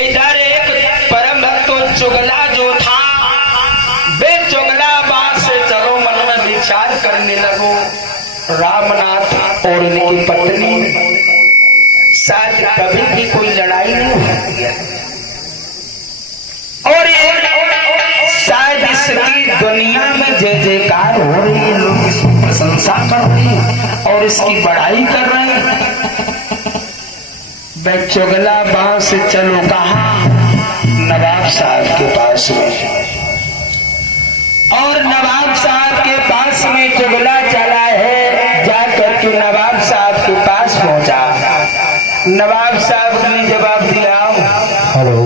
इधर एक परम भक्त चुगला जो था, वे चुगला बात से चलो मन में विचार करने लगो। रामनाथ और इनकी पत्नी शायद कभी भी कोई लड़ाई नहीं हुई और शायद इसकी दुनिया में जय जयकार हो रही है, लोग इसकी प्रशंसा कर रहे हैं और इसकी बड़ाई कर रहे हैं। मैं चुगला बां से चलो कहा नवाब साहब के पास में, और नवाब साहब के पास में चुगला चला है। जाकर के नवाब साहब के पास पहुंचा। नवाब साहब ने जवाब दिया, हेलो।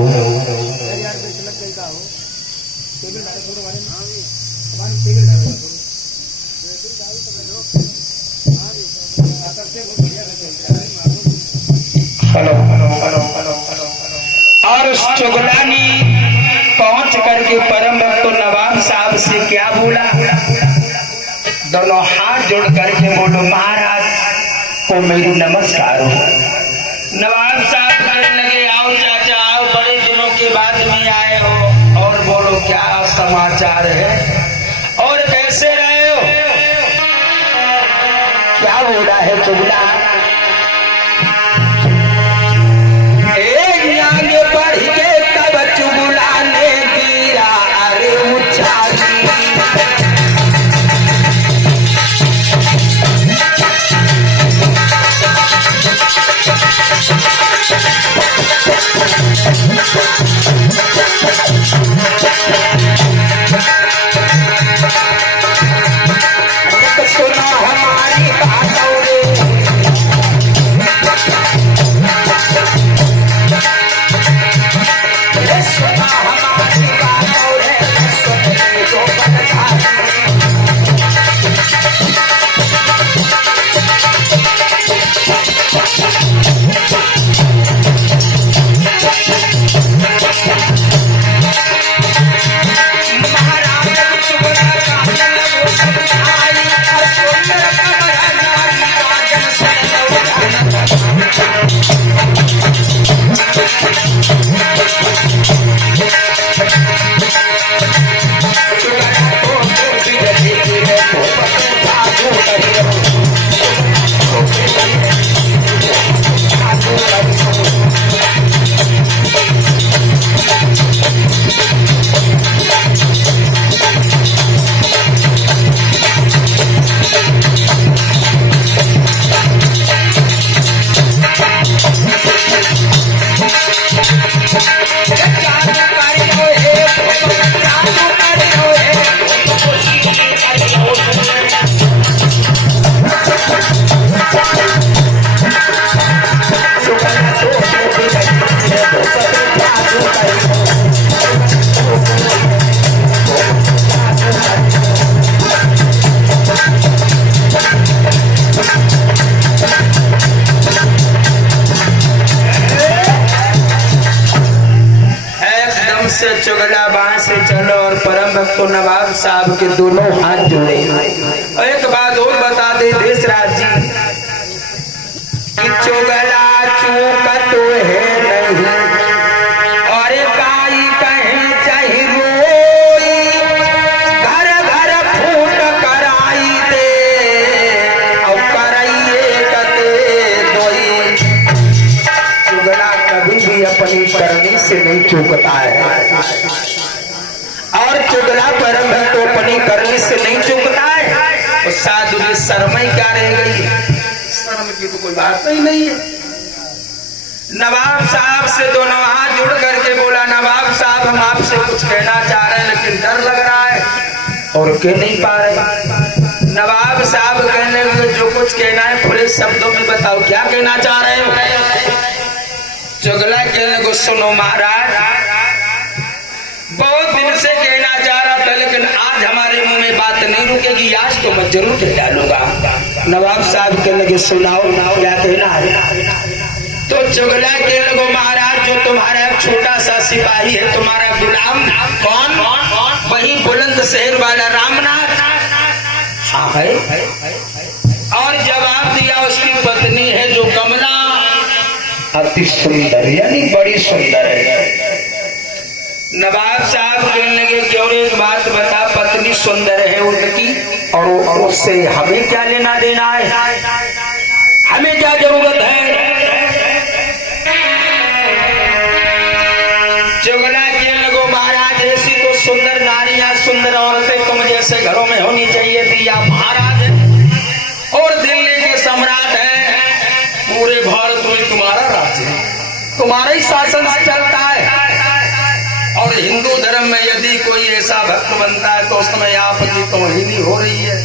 हेलो और उस चुगला ने पहुंच करके परम भक्त नवाब साहब से क्या बोला, दोनों हाथ जोड़ करके बोलो महाराज को मेरी नमस्कार हो। नवाब साहब कहने लगे, आओ चाचा आओ, बड़े दिनों के बाद में आए हो और बोलो क्या समाचार है और कैसे रहे हो। क्या बोला है चुगला, चुगला बां से चलो और परम भक्त नवाब साहब के दोनों हाथ जोड़े। और एक बात और बता दे देशराज जी कि चुगला चूक तो है नहीं और काई कहे चाहे रोई, घर घर फूट कराई दे और कराइए कते दोई। चुगला कभी भी अपनी करनी से नहीं चूकता है और चुगला परम भक्त अपनी करने से नहीं चूकता है। और साधु की शर्म ही क्या रह गई, शर्म की तो कोई बात ही नहीं है। नवाब साहब से दोनों हाथ जुड़ करके बोला, नवाब साहब हम आपसे कुछ कहना चाह रहे हैं लेकिन डर लग रहा है और कह नहीं पा रहे। नवाब साहब कहने लगे, जो कुछ कहना है पूरे शब्दों में बताओ, क्या कहना चाह रहे हो। चुगला कहने को, सुनो महाराज, बहुत दिन से कहना चाह रहा था लेकिन आज हमारे मुंह में बात नहीं रुकेगी, आज तो मैं जरूर कह डालूंगा। नवाब साहब कहने लगे, सुनाओ क्या कहना है। तो चुगला कहने को, महाराज जो तुम्हारा छोटा सा सिपाही है, तुम्हारा गुलाम कौन, वही बुलंद शहर वाला रामनाथ। हाँ है। और जवाब दिया, उसकी पत्नी है जो कमला, अति सुंदर यानी बड़ी सुंदर है। नवाब साहब कहने लगे क्यों रे, एक बात बता, पत्नी सुंदर है उनकी और उससे हमें क्या लेना देना है, हमें क्या जरूरत है। चुगला के लगो महाराज ऐसी तो सुंदर नारियां सुंदर औरतें तुम जैसे घरों में होनी चाहिए थी। या महाराज और दिल्ली के सम्राट है, पूरे भारत में तुम्हारा राज्य है, तुम्हारा ही शासन चलता है। और हिंदू धर्म में यदि कोई ऐसा भक्त बनता है तो उसमें आपकी तौहीनी हो रही है,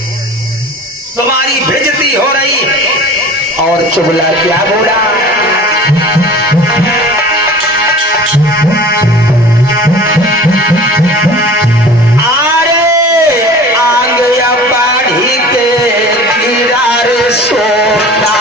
तुम्हारी बेइज्जती हो रही है। और चुगला क्या बोला, अरे आंग या बाढ़ी के गिरा रे सोना,